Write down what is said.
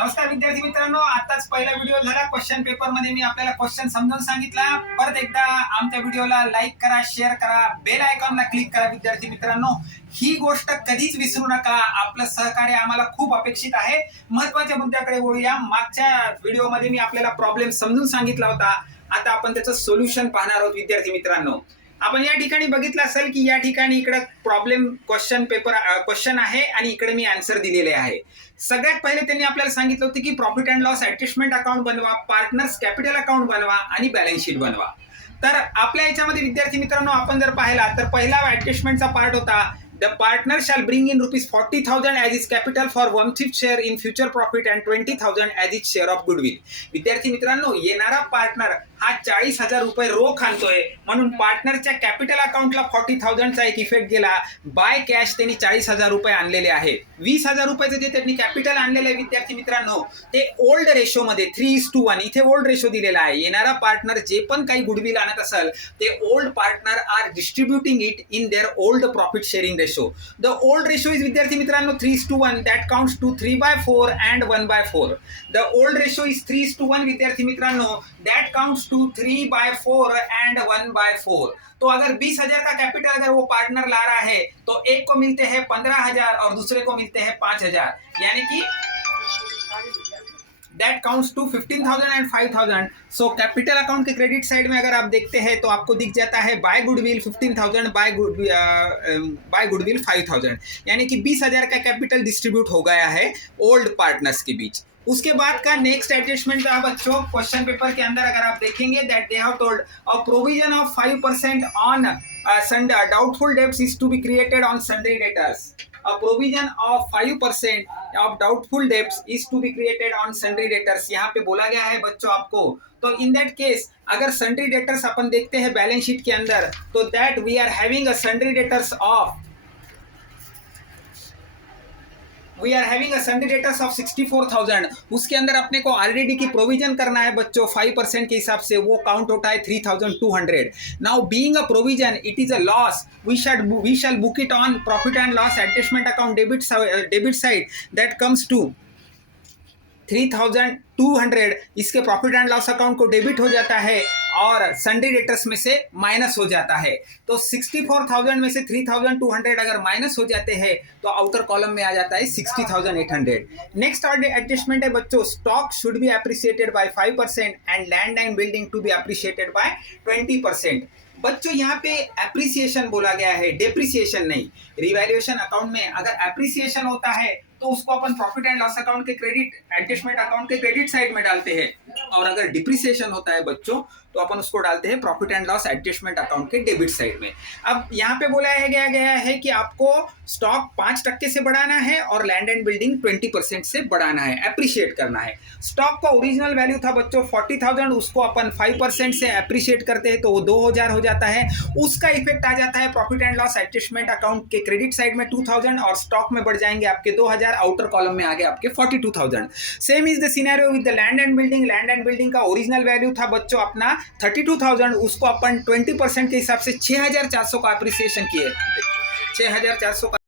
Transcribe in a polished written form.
नमस्कार विद्यार्थी मित्रांनो, आताच पहिला व्हिडिओ झाला क्वेश्चन पेपर मध्ये मी आपल्याला क्वेश्चन समजावून सांगितला। परत एकदा आमच्या व्हिडिओला लाईक करा, शेअर करा, बेल आयकॉनला क्लिक करा। विद्यार्थी मित्रांनो, ही गोष्ट कधीच विसरू नका, आपलं सहकार्य आम्हाला खूप अपेक्षित आहे। महत्त्वाच्या मुद्द्याकडे बोलूया। मागच्या व्हिडिओमध्ये मी आपल्याला प्रॉब्लेम समजून सांगितला होता, आता आपण त्याचं सोल्युशन पाहणार आहोत। विद्यार्थी मित्रांनो, आपण या ठिकाणी बघितलं असेल की या ठिकाणी इकडे प्रॉब्लेम क्वेश्चन आहे आणि इकडे मी आन्सर दिलेले आहे। सगळ्यात पहिले त्यांनी आपल्याला सांगितलं होतं की profit and loss adjustment account बनवा, पार्टनर्स कॅपिटल अकाउंट बनवा आणि बॅलन्स शीट बनवा। तर आपल्या याच्यामध्ये विद्यार्थी मित्रांनो, आपण जर पाहिला तर पहिला ॲडजस्टमेंटचा पार्ट होता, the partner shall bring in ₹40,000 as is capital for 1/5 share in future profit and 20,000 as is share of goodwill. विद्यार्थी मित्रांनो, येणारा पार्टनर हा ₹40,000 रोख आणतोय, म्हणून पार्टनरच्या कॅपिटल अकाउंटला 40,000 चा एक इफेक्ट गेला। बाय कॅश त्यांनी ₹40,000 आणलेले आहेत। ₹20,000 जे त्यांनी कॅपिटल आणलेले आहे विद्यार्थी मित्रांनो, ते ओल्ड रेशो मध्ये 3:1 इथे ओल्ड रेशो दिलेला आहे। येणारा पार्टनर जे पण काही गुडविल आणत असेल ते old partner are distributing it in their old profit sharing ratio. The old ratio is विद्यार्थी मित्रांनो 3:1 that counts to 3/4 and 1/4। The old ratio is 3:1 विद्यार्थी मित्रांनो, दैट काउंट्स टू 3/4 एंड 1/4। तो अगर 20,000 का कैपिटल अगर वो पार्टनर ला रहा है तो एक को मिलते हैं 15,000 और दूसरे को मिलते हैं 5,000, यानी कि that counts to 15,000 and 5,000। So capital account के क्रेडिट साइड में अगर आप देखते हैं तो आपको दिख जाता है बाय गुडविल 15,000, बाय गुडविल 5,000, यानी कि 20,000 का कैपिटल डिस्ट्रीब्यूट हो गया है ओल्ड पार्टनर्स के बीच। उसके बाद का नेक्स्ट एडजस्टमेंट था बच्चों, क्वेश्चन पेपर के अंदर अगर आप देखेंगे that they have told a provision of 5% on doubtful debts is to be created on sundry debtors. A provision of 5% of doubtful debts is to be created on sundry debtors। यहाँ पे बोला गया है बच्चों आपको, तो इन दैट केस अगर sundry debtors अपन देखते हैं बैलेंस शीट के अंदर, तो that we are having a sundry debtors of of 64,000। उसके अंदर अपने को आरडीडी की प्रोविजन करना है बच्चों 5% के हिसाब से, वो काउंट होता है 3,200। Now being a provision it is a loss, we shall book it on profit and loss adjustment account debit side, that comes to 3,200। इसके प्रॉफिट एंड लॉस अकाउंट को डेबिट हो जाता है और सन्ड्री डेटर्स में से माइनस हो जाता है। तो 64,000 में से 3,200 अगर माइनस हो जाते हैं तो आउटर कॉलम में आ जाता है 60,800। नेक्स्ट एडजस्टमेंट है बच्चों, stock should be appreciated by 5% and land and building to be appreciated by 20%। बच्चों यहाँ पे एप्रिसिएशन बोला गया है, डेप्रिसिएशन नहीं। रिवैल्यूएशन अकाउंट में अगर एप्रिसिएशन होता है तो उसको अपन प्रॉफिट एंड लॉस अकाउंट के क्रेडिट एडजस्टमेंट अकाउंट के क्रेडिट साइड में डालते हैं, और अगर डिप्रिसिएशन होता है बच्चों तो अपन उसको डालते हैं profit and loss adjustment account के डेबिट साइड में। अब यहाँ पे बोला गया है कि आपको स्टॉक 5% से बढ़ाना है और लैंड एंड बिल्डिंग 20% से बढ़ाना है, एप्रिशिएट करना है। स्टॉक का ओरिजिनल वैल्यू था बच्चों 40,000, उसको अपन 5% से एप्रिशिएट करते हैं तो वो 2,000 हो जाता है। उसका इफेक्ट आ जाता है profit and loss adjustment account के क्रेडिट साइड में 2,000, और स्टॉक में बढ़ जाएंगे आपके 2,000, आउटर कॉलम में आ गए आपके 42,000। Same is the scenario with the land and building. Land and building का ओरिजिनल वैल्यू था बच्चों अपना 32,000, उसको अपन 20% के हिसाब से 6,400 का अप्रिसिएशन किए, 6,400 का